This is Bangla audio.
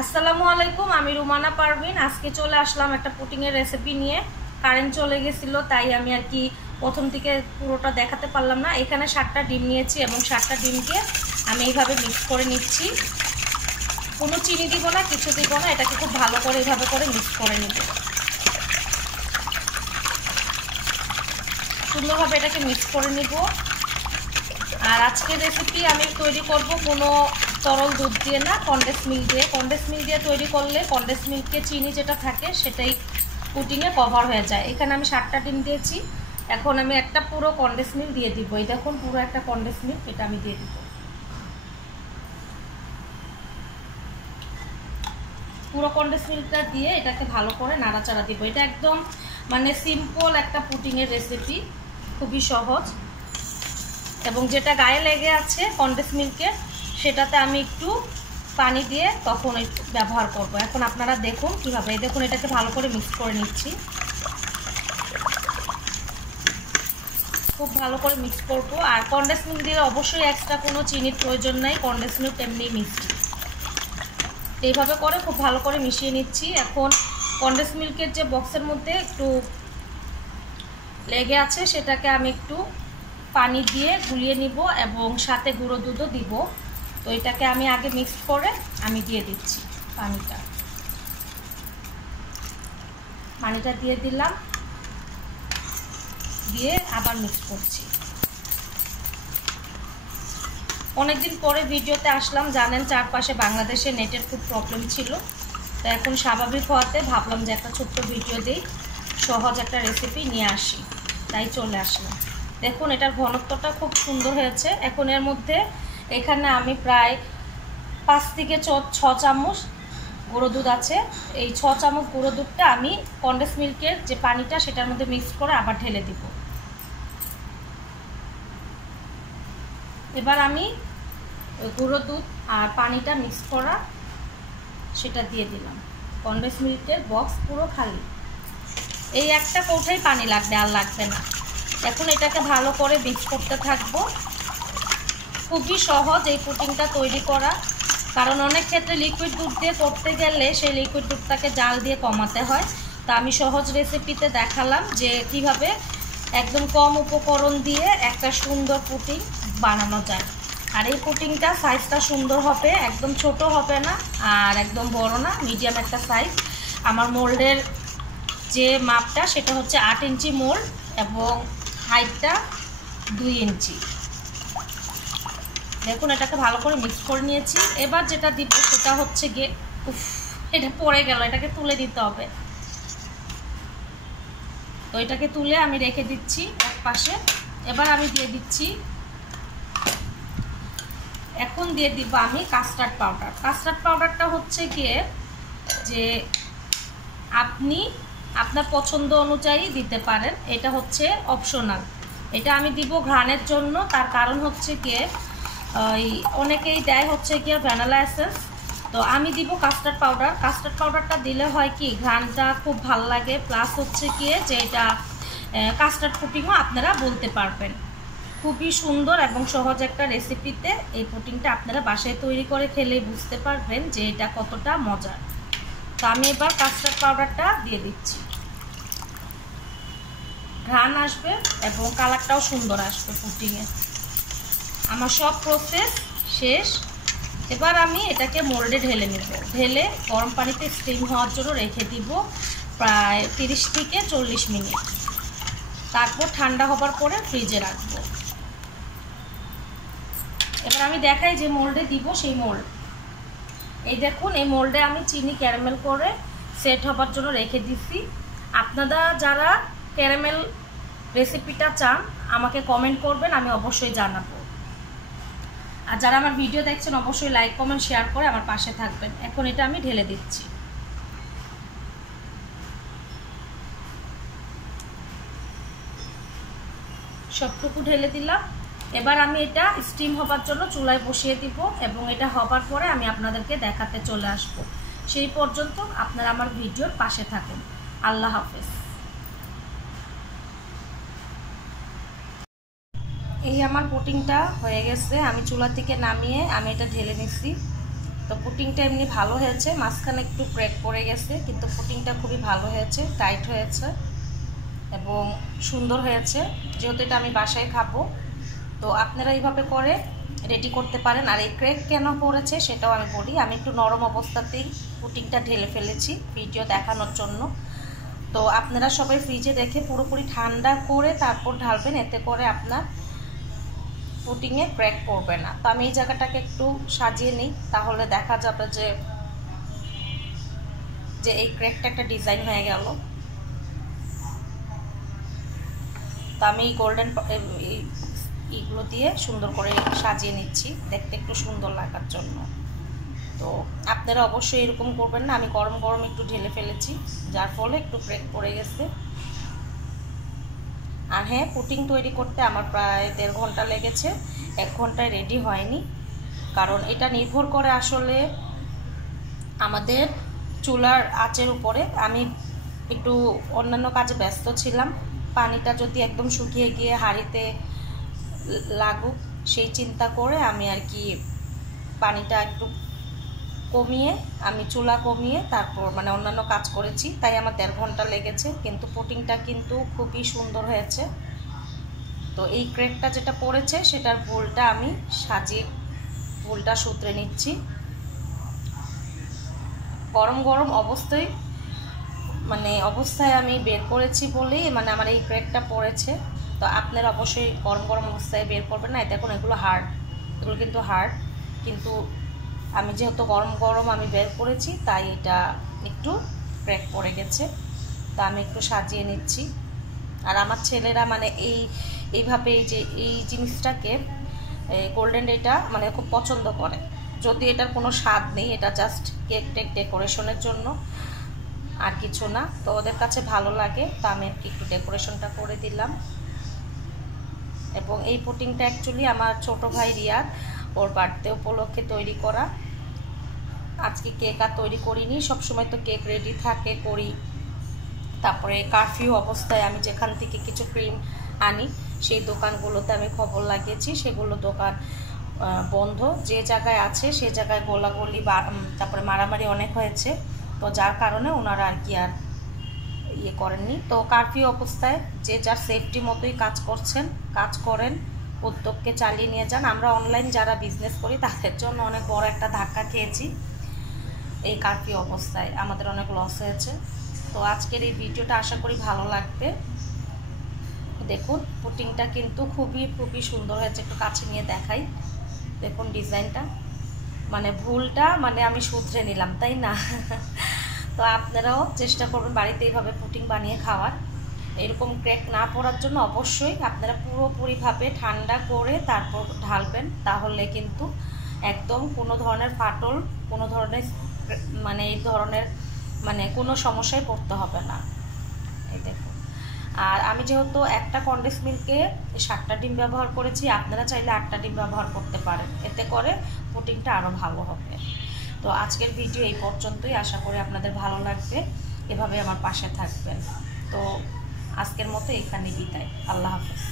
আসসালামু আলাইকুম, আমি রুমানা পারভিন। আজকে চলে আসলাম একটা পুটিংয়ের রেসিপি নিয়ে। কারেন্ট চলে গেছিল, তাই আমি আর কি প্রথম থেকে পুরোটা দেখাতে পারলাম না। এখানে 7টা ডিম নিয়েছি এবং 7টা ডিমকে আমি এইভাবে মিক্স করে নিচ্ছি। কোনো চিনি দিব না, কিছু দিব না, এটাকে খুব ভালো করে এইভাবে করে মিক্স করে নিব। সুন্দরভাবে এটাকে মিক্স করে নিব। আর আজকের রেসিপি আমি তৈরি করব কোনো তরল দুধ দিয়ে না, কনডেন্স মিল্ক দিয়ে। কনডেন্স মিল্ক দিয়ে তৈরি করলে কনডেন্স মিল্কে চিনি যেটা থাকে সেটাই পুটিংয়ে কভার হয়ে যায়। এখানে আমি 7টা ডিম দিয়েছি। এখন আমি একটা পুরো কনডেন্স মিল্ক দিয়ে দিব। এই দেখুন, পুরো একটা কনডেন্স মিল্ক এটা আমি দিয়ে দিব। পুরো কনডেন্স মিল্কটা দিয়ে এটাকে ভালো করে নাড়াচাড়া দিব। এটা একদম মানে সিম্পল একটা পুটিংয়ের রেসিপি, খুবই সহজ। এবং যেটা গায়ে লেগে আছে কনডেন্স মিল্কে, সেটাতে আমি একটু পানি দিয়ে তখন ব্যবহার করব। এখন আপনারা দেখুন কীভাবে। দেখুন, এটাকে ভালো করে মিক্স করে নিচ্ছি। খুব ভালো করে মিক্স করব। আর কনডেন্স মিল্ক দিয়ে অবশ্যই এক্সট্রা কোনো চিনির প্রয়োজন নাই, কনডেন্স মিল্ক এমনি মিষ্টি। এইভাবে করে খুব ভালো করে মিশিয়ে নিচ্ছি। এখন কনডেন্স মিল্কের যে বক্সের মধ্যে একটু লেগে আছে সেটাকে আমি একটু পানি দিয়ে গুলিয়ে নিব এবং সাথে গুঁড়ো দুধও দিব। তো এটাকে আমি আগে মিক্স করে আমি দিয়ে দিচ্ছি পানিটা দিয়ে দিলাম, দিয়ে আবার মিক্স করছি। অনেকদিন পরে ভিডিওতে আসলাম, জানেন চারপাশে বাংলাদেশে নেটের খুব প্রবলেম ছিল। তো এখন স্বাভাবিক হওয়াতে ভাবলাম যে একটা ছোট্ট ভিডিও দিই, সহজ একটা রেসিপি নিয়ে আসি, তাই চলে আসলাম। দেখুন, এটার ঘনত্বটা খুব সুন্দর হয়েছে। এখন এর মধ্যে এখানে আমি প্রায় 5 থেকে 6 চামচ গুঁড়ো দুধ আছে। এই 6 চামচ গুঁড়ো দুধটা আমি কনডেন্স মিল্কের যে পানিটা সেটার মধ্যে মিক্স করে আবার ঢেলে দিব। এবার আমি গুঁড়ো দুধ আর পানিটা মিক্স করা সেটা দিয়ে দিলাম। কনডেন্স মিল্কের বক্স পুরো খালি, এই একটা কৌটাই পানি লাগবে, আর লাগবে না। এখন এটাকে ভালো করে মিক্স করতে থাকবো। খুবই সহজ এই পুটিংটা তৈরি করা, কারণ অনেক ক্ষেত্রে লিকুইড দুধ দিয়ে করতে গেলে সেই লিকুইড দুধটাকে জাল দিয়ে কমাতে হয়। তা আমি সহজ রেসিপিতে দেখালাম যে কিভাবে একদম কম উপকরণ দিয়ে একটা সুন্দর পুটিং বানানো যায়। আর এই পুটিংটা সাইজটা সুন্দর হবে, একদম ছোট হবে না আর একদম বড় না, মিডিয়াম একটা সাইজ। আমার মোল্ডের যে মাপটা সেটা হচ্ছে 8 ইঞ্চি মোল্ড এবং হাইটটা 2 ইঞ্চি। দেখুন, এটাকে ভালো করে মিক্স করে নিয়েছি। এবার যেটা দিব সেটা হচ্ছে গিয়ে, এটা পড়ে গেল, এটাকে তুলে দিতে হবে। তো এটাকে তুলে আমি রেখে দিচ্ছি এক পাশে। এবার আমি দিয়ে দিচ্ছি, এখন দিয়ে দিব আমি কাস্টার্ড পাউডার। কাস্টার্ড পাউডারটা হচ্ছে গিয়ে যে আপনি আপনার পছন্দ অনুযায়ী দিতে পারেন, এটা হচ্ছে অপশনাল। এটা আমি দিব ঘ্রাণের জন্য। তার কারণ হচ্ছে গিয়ে অনেকেই দেয় হচ্ছে গিয়ে ভ্যানিলা এসেন্স, তো আমি দিব কাস্টার্ড পাউডার। কাস্টার্ড পাউডারটা দিলে হয় কি, ঘ্রাণটা খুব ভালো লাগে, প্লাস হচ্ছে গিয়ে যে এটা কাস্টার্ড পুটিংও আপনারা বলতে পারবেন। খুবই সুন্দর এবং সহজ একটা রেসিপিতে এই পুটিংটা আপনারা বাসায় তৈরি করে খেলেই বুঝতে পারবেন যে এটা কতটা মজার। তো আমি এবার কাস্টার্ড পাউডারটা দিয়ে দিচ্ছি। ঘ্রাণ আসবে এবং কালারটাও সুন্দর আসবে পুটিংয়ে। আমার সব প্রসেস শেষ। এবার আমি এটাকে মোল্ডে ঢেলে নেব। ঢেলে গরম পানিতে স্টিম হওয়ার জন্য রেখে দিব প্রায় 30 থেকে 40 মিনিট। তারপর ঠান্ডা হবার পরে ফ্রিজে রাখবো। এবার আমি দেখাই যে মোল্ডে দিব সেই মোল্ড। এই দেখুন, এই মোল্ডে আমি চিনি ক্যারামেল করে সেট হবার জন্য রেখে দিচ্ছি। আপনারা যারা ক্যারামেল রেসিপিটা চান আমাকে কমেন্ট করবেন, আমি অবশ্যই জানাবো। আর যারা আমার ভিডিও দেখছেন অবশ্যই লাইক কমেন্ট শেয়ার করে আমার পাশে থাকবেন। এখন এটা আমি ঢেলে দিচ্ছি। সবটুকু ঢেলে দিলাম। এবার আমি এটা স্টিম হবার জন্য চুলায় বসিয়ে দিব এবং এটা হবার পরে আমি আপনাদেরকে দেখাতে চলে আসব। সেই পর্যন্ত আপনারা আমার ভিডিওর পাশে থাকুন। আল্লাহ হাফেজ। এই আমার পুটিংটা হয়ে গেছে, আমি চুলা থেকে নামিয়ে আমি এটা ঢেলে নিচ্ছি। তো পুটিংটা এমনি ভালো হয়েছে, মাঝখানে একটু ক্র্যাক পড়ে গেছে, কিন্তু পুটিংটা খুবই ভালো হয়েছে, টাইট হয়েছে এবং সুন্দর হয়েছে। যেহেতু এটা আমি বাসায় খাবো, তো আপনারা এইভাবে করে রেডি করতে পারেন। আর এই ক্র্যাক কেন পড়েছে সেটাও আমি বলি। আমি একটু নরম অবস্থাতেই পুটিংটা ঢেলে ফেলেছি ভিডিও দেখানোর জন্য। তো আপনারা সবাই ফ্রিজে রেখে পুরোপুরি ঠান্ডা করে তারপর ঢালবেন, এতে করে আপনার পুটিংয়ে ক্র্যাক পড়বে না। তো আমি এই জায়গাটাকে একটু সাজিয়ে নিই, তাহলে দেখা যাবে যে এই ক্র্যাকটা একটা ডিজাইন হয়ে গেল। তো আমি এই গোল্ডেন এইগুলো দিয়ে সুন্দর করে সাজিয়ে নিচ্ছি, দেখতে একটু সুন্দর লাগার জন্য। তো আপনারা অবশ্যই এরকম করবেন না। আমি গরম গরম একটু ঢেলে ফেলেছি, যার ফলে একটু ক্র্যাক পড়ে গেছে। আর হ্যাঁ, পুটিং তৈরি করতে আমার প্রায় 1.5 ঘন্টা লেগেছে, 1 ঘন্টায় রেডি হয়নি। কারণ এটা নির্ভর করে আসলে আমাদের চুলার আঁচের উপরে। আমি একটু অন্যান্য কাজে ব্যস্ত ছিলাম, পানিটা যদি একদম শুকিয়ে গিয়ে হাঁড়িতে লাগুক সেই চিন্তা করে আমি আর কি পানিটা একটু কমিয়ে, আমি চুলা কমিয়ে তারপর মানে অন্যান্য কাজ করেছি, তাই আমার 1.5 ঘন্টা লেগেছে। কিন্তু পুটিংটা কিন্তু খুবই সুন্দর হয়েছে। তো এই ক্র্যাকটা যেটা পড়েছে সেটার ভুলটা আমি সাজিয়ে ভুলটা শুধরে নিচ্ছি। গরম গরম অবস্থায় আমি বের করেছি বলেই মানে আমার এই ক্র্যাকটা পড়েছে। তো আপনারা অবশ্যই গরম গরম অবস্থায় বের করবেন না। এই দেখুন, এগুলো কিন্তু হার্ড, কিন্তু আমি যেহেতু গরম গরম আমি বের করেছি তাই এটা একটু ক্র্যাক পড়ে গেছে। তো আমি একটু সাজিয়ে নিচ্ছি। আর আমার ছেলেরা মানে এইভাবে এই জিনিসটাকে গোল্ডেন এটা মানে খুব পছন্দ করে। যদি এটার কোনো স্বাদ নেই, এটা জাস্ট কেক ডেকোরেশনের জন্য, আর কিছু না। তো ওদের কাছে ভালো লাগে, তো আমি একটু ডেকোরেশনটা করে দিলাম। এবং এই পুটিংটা অ্যাকচুয়ালি আমার ছোট ভাই রিয়াদ ওর বার্থডে উপলক্ষে তৈরি করা। আজকে কেক আর তৈরি করিনি, সবসময় তো কেক রেডি থাকে করি। তারপরে কারফিউ অবস্থায় আমি যেখান থেকে কিছু ক্রিম আনি সেই দোকানগুলোতে আমি খবর লাগিয়েছি, সেগুলো দোকান বন্ধ। যে জায়গায় আছে সে জায়গায় গোলাগুলি তারপরে মারামারি অনেক হয়েছে, তো যার কারণে ওনারা আর কি আর ইয়ে করেননি। তো কারফিউ অবস্থায় যে যার সেফটি মতোই কাজ করেন, উদ্যোগকে চালিয়ে নিয়ে যান। আমরা অনলাইন যারা বিজনেস করি তাদের জন্য অনেক বড় একটা ধাক্কা খেয়েছি। এই কারফিউ অবস্থায় আমাদের অনেক লস হয়েছে। তো আজকের এই ভিডিওটা আশা করি ভালো লাগবে। দেখুন, পুটিংটা কিন্তু খুবই সুন্দর হয়েছে। একটু কাছে নিয়ে দেখাই, দেখুন ডিজাইনটা, মানে ভুলটা মানে আমি শুধরে নিলাম, তাই না? তো আপনারাও চেষ্টা করবেন বাড়িতে এইভাবে পুটিং বানিয়ে খাওয়ার। এরকম ক্র্যাক না পড়ার জন্য অবশ্যই আপনারা পুরোপুরিভাবে ঠান্ডা করে তারপর ঢালবেন, তাহলে কিন্তু একদম কোনো ধরনের ফাটল, কোনো ধরনের মানে এই ধরনের মানে কোনো সমস্যায় পড়তে হবে না। এই দেখুন, আর আমি যেহেতু একটা কনডেন্স মিল্কে 7টা ডিম ব্যবহার করেছি, আপনারা চাইলে 8টা ডিম ব্যবহার করতে পারেন, এতে করে পুটিংটা আরও ভালো হবে। তো আজকের ভিডিও এই পর্যন্তই, আশা করি আপনাদের ভালো লাগবে, এভাবে আমার পাশে থাকবেন। তো আজকের মতো এখানে বিদায়, আল্লাহ হাফেজ।